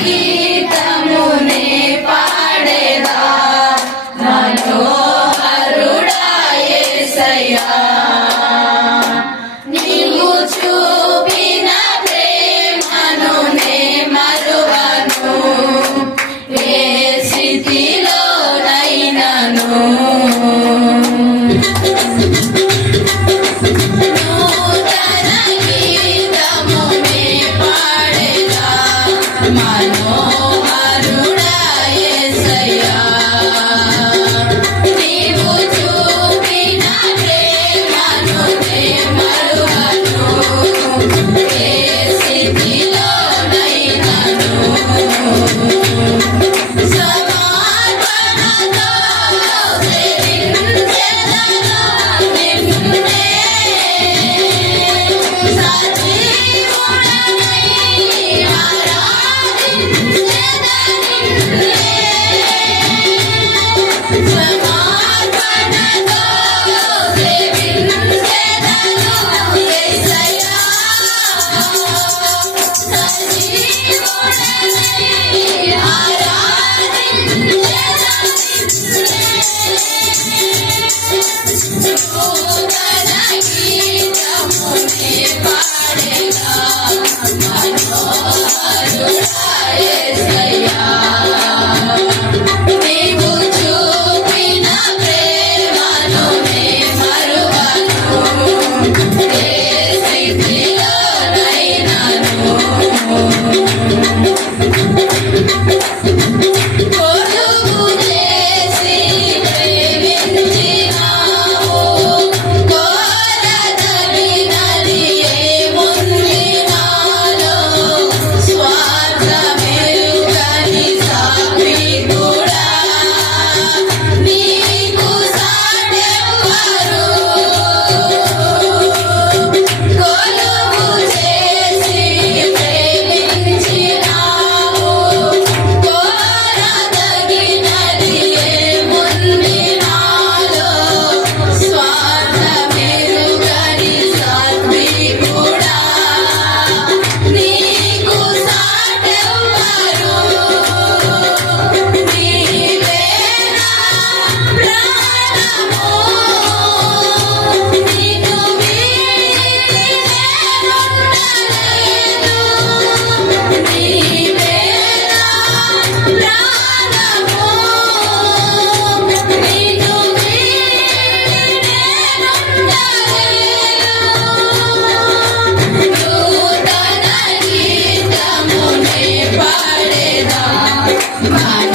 Yeah. you. Israel. Bye.